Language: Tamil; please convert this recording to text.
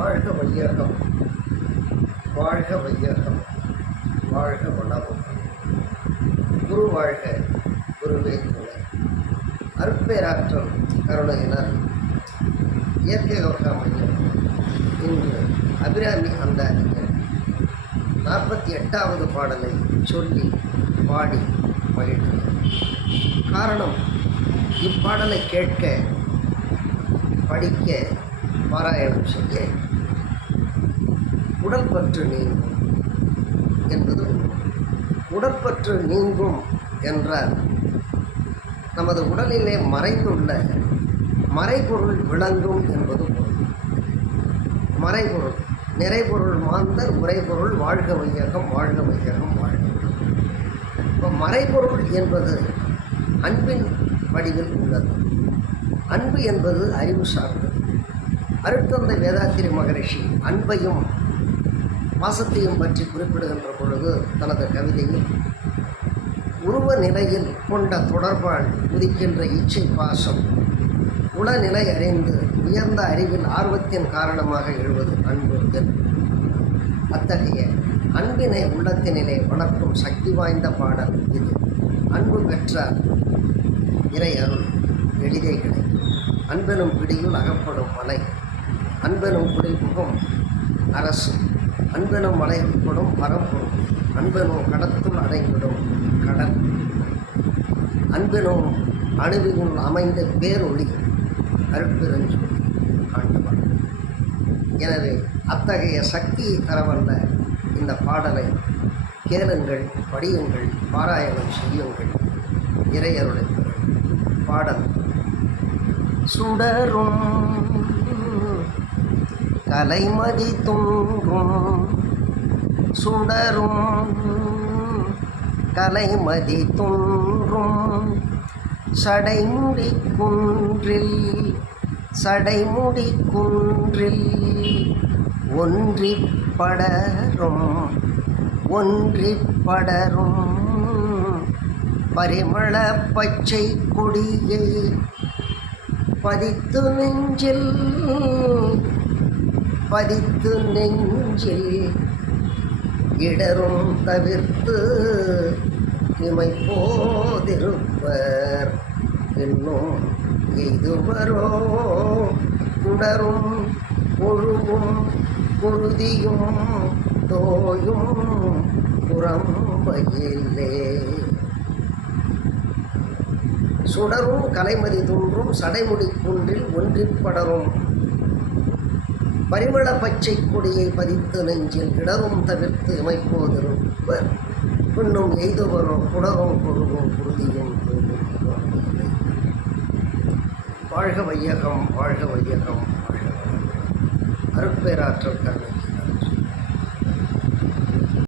வாழ்க வையகம், வாழ்க வையகம், வாழ்க வளமும். குரு வாழ்க, குருவே துணை. அருட்பேராற்றல் கருணையினர் இயற்கை யோகா மையம் இன்று அபிராமி அந்தாதிகள் 48வது பாடலை சொல்லி பாடி மகிழ்ந்தனர். காரணம், இப்பாடலை கேட்க, படிக்க, பாராயணம் செய்ய உடற்பற்று நீங்கும் என்பது உண்மை. உடற்பற்று நீங்கும் என்றால் நமது உடலிலே மறைந்துள்ள மறைபொருள் விளங்கும் என்பது பொருள். மறைபொருள், நிறைபொருள் மாந்தர் உரைபொருள் வாழ்க வையகம், வாழ்க வையகம், வாழ்க. இப்போ மறைபொருள் என்பது அன்பின் வடிவில் உள்ளது. அன்பு என்பது அறிவு சார்ந்தது. அருட்தந்தை வேதாத்திரி மகரிஷி அன்பையும் பாசத்தையும் பற்றி குறிப்பிடுகின்ற பொழுது தனது கவிதையில், உருவ நிலையில் கொண்ட தொடர்பால் உதிக்கின்ற இச்சை பாசம் உளநிலை அறிந்து உயர்ந்த அறிவில் ஆர்வத்தின் காரணமாக எழுவது அன்பு என்று. அத்தகைய அன்பினை உள்ளத்தினிலே வளர்க்கும் சக்தி வாய்ந்த பாடல் இது. அன்பு பெற்றால் இறை அருள் எளிதே கிடைக்கும். அன்பெனும் பிடியுள் அகப்படும் மலை, அன்பெனும் குடிபுகும் அரசு, அன்பெனும் மலைப்படும் பரம்பொருள், அன்பெனும் கடத்துள் அடைவிடும் கடல், அன்பெனும் அணுவினுள் அமைந்த பேரொளி அருட்பெருஞ்சோதி ஆண்டவர். எனவே அத்தகைய சக்தியை தரவல்ல இந்த பாடலை கேளுங்கள், படியுங்கள், பாராயணம் செய்யுங்கள். இறையருளை பாடல். சுடரும் கலைமதி தோன்றும், சுடரும் கலைமதி தோன்றும், சடைமுடி குன்றில், சடைமுடி குன்றில் ஒன்றிப் படரும், ஒன்றிப் படரும் பரிமள பச்சை கொடியை பதித்து நெஞ்சில், பதித்து நெஞ்சில் இடரும் தவிர்த்து இமைப்போதிருப்பர் இன்னும் எய்துவரோ குடரும் ஒழுகும் குருதியும் தோயும் புறம்பையிலே. சுடரும் கலைமதி தோன்றும், சடைமுடி குன்றில் ஒன்றிப் படரும் பரிமள பச்சை கொடியை பதித்து நெஞ்சில் இடரும் தவிர்த்து இமைப்போதிருப்பர் இன்னும் எய்துவரோ குடரும் குருவும் குருதியும் தோயும். வாழ்க வையகம், வாழ்க வையகம், வாழ்க. அருட்பேராற்றல் கருணை.